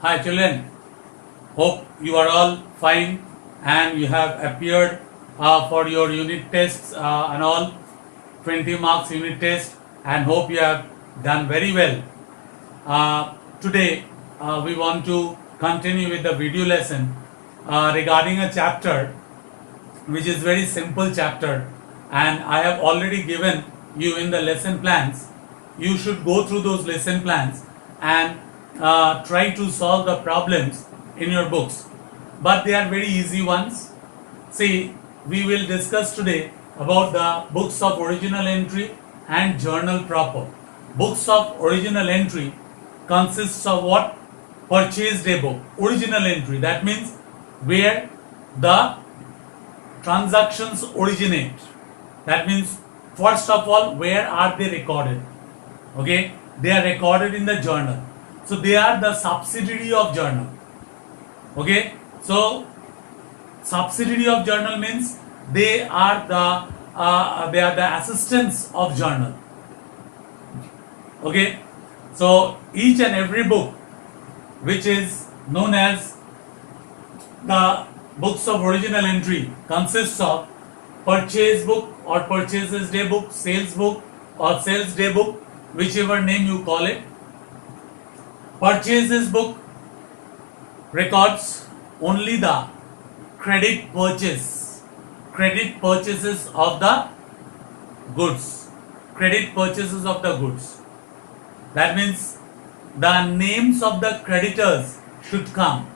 Hi children, hope you are all fine and you have appeared for your unit tests and all 20 marks unit test and hope you have done very well. Today we want to continue with the video lesson regarding a chapter which is very simple chapter and I have already given you in the lesson plans. You should go through those lesson plans and try to solve the problems in your books, but they are very easy ones. See, we will discuss today about the books of original entry and journal proper. Books of original entry consists of what? Purchase day book. Original entry, that means where the transactions originate. That means first of all, where are they recorded? Okay, they are recorded in the journal. So they are the subsidiary of journal. Okay, so subsidiary of journal means they are the assistants of journal. Okay, so each and every book which is known as the books of original entry consists of purchase book or purchases day book, sales book or sales day book, whichever name you call it. Purchases book records only the credit purchases of the goods. Credit purchases of the goods. That means the names of the creditors should come.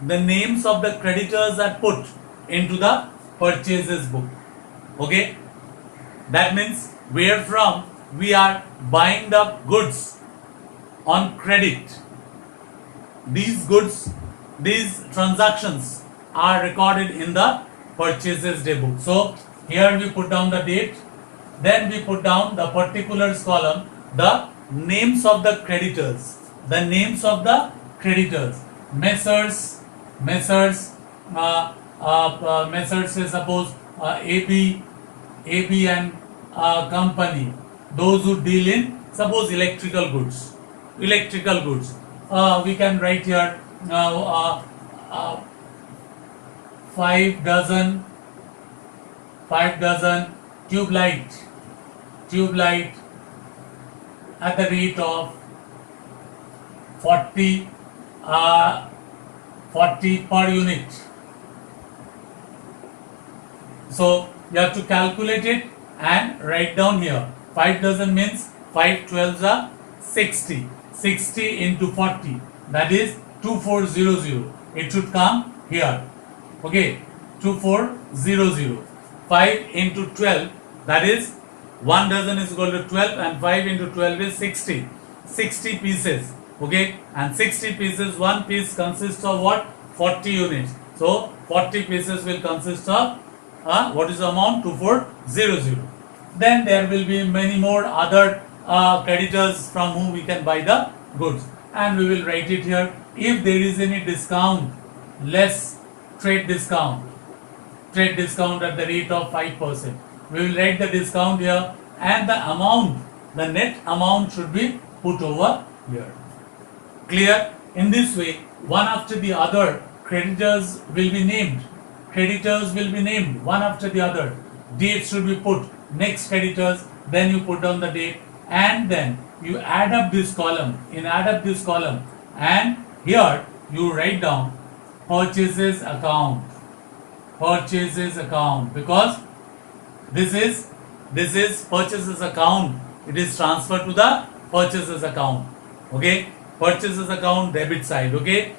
The names of the creditors are put into the purchases book. Okay, that means where from we are buying the goods on credit. These goods, these transactions are recorded in the purchases day book. So here we put down the date, then we put down the particulars column, the names of the creditors. The names of the creditors. Messrs, say suppose AB and company. Those who deal in suppose electrical goods. We can write here 5 dozen tube light at the rate of 40 per unit. So you have to calculate it and write down here. 5 dozen means 5 12s are 60. 60 into 40, that is 2400. It should come here. Okay, 2400. 5 into 12, that is 1 dozen is equal to 12 and 5 into 12 is 60. 60 pieces. Okay, and 60 pieces, one piece consists of what? 40 units. So 40 pieces will consist of what is the amount? 2400. Then there will be many more other creditors from whom we can buy the goods, and we will write it here. If there is any discount, less trade discount at the rate of 5%, we will write the discount here, and the amount, the net amount should be put over here. Clear? In this way, one after the other, creditors will be named one after the other. Date should be put, next creditors, then you put down the date, and then you add up this column, and here you write down purchases account, because this is purchases account. It is transferred to the purchases account. Okay, purchases account debit side. Okay,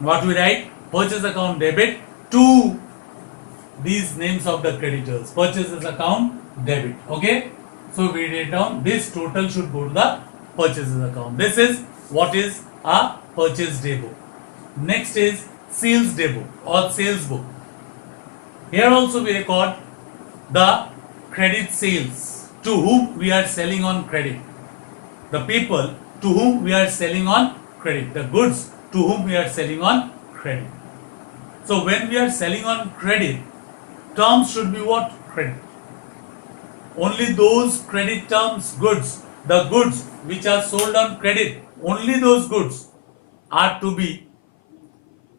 what we write? Purchase account debit to these names of the creditors. Purchases account debit. Okay, so we write down this total should go to the purchases account. This is what is a purchase day book. Next is sales day book or sales book. Here also we record the credit sales, to whom we are selling on credit. The people to whom we are selling on credit. The goods to whom we are selling on credit. So when we are selling on credit, terms should be what? Credit. Only those credit terms goods, the goods which are sold on credit, only those goods are to be,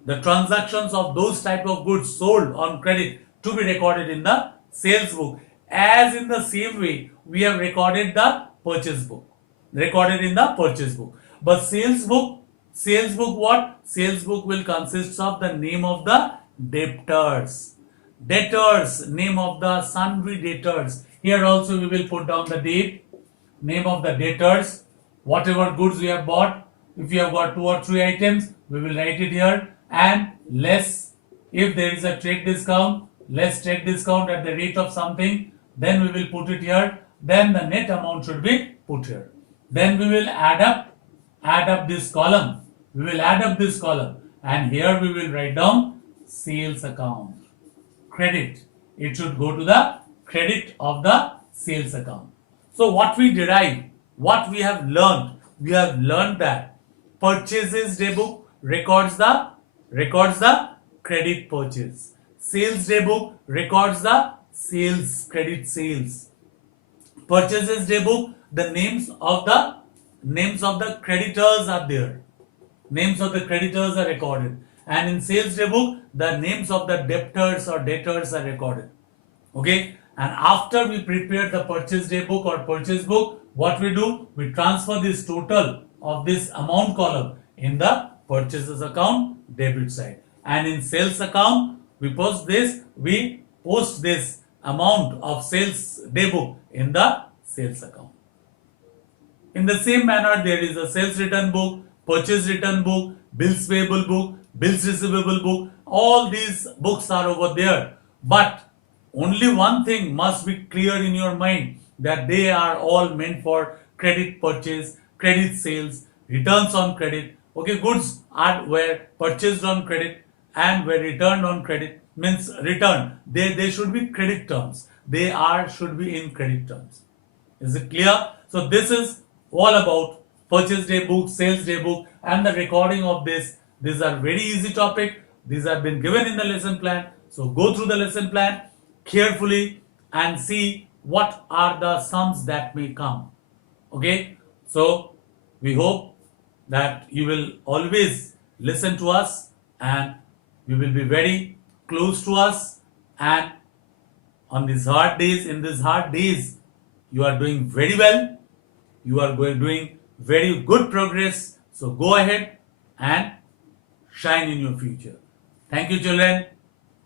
the transactions of those type of goods sold on credit to be recorded in the sales book, as in the same way we have recorded the purchase book, recorded in the purchase book. But sales book what? Sales book will consist of the name of the debtors, name of the sundry debtors. Here also we will put down the date, name of the debtors, whatever goods we have bought. If you have got 2 or 3 items, we will write it here, and less, if there is a trade discount, less trade discount at the rate of something, then we will put it here. Then the net amount should be put here. Then we will add up this column. We will add up this column, and here we will write down sales account, credit. It should go to the credit of the sales account. So what we derive, what we have learned that purchases day book records the credit purchase. Sales day book records the sales, credit sales. Purchases day book, the names of the creditors are there. Names of the creditors are recorded. And in sales day book, the names of the debtors or debtors are recorded. Okay, and after we prepare the purchase day book or purchase book, what we do, we transfer this total of this amount column in the purchases account debit side, and in sales account we post this amount of sales day book in the sales account. In the same manner, there is a sales return book, purchase return book, bills payable book, bills receivable book. All these books are over there, but only one thing must be clear in your mind, that they are all meant for credit purchase, credit sales, returns on credit. Okay, goods were purchased on credit and were returned on credit, means return. They should be credit terms. Should be in credit terms. Is it clear? So this is all about purchase day book, sales day book, and the recording of this. These are very easy topic. These have been given in the lesson plan. So go through the lesson plan carefully and see what are the sums that may come. Okay, so we hope that you will always listen to us, and you will be very close to us, and on these hard days, in these hard days, you are doing very well. You are doing very good progress. So go ahead and shine in your future. Thank you, children.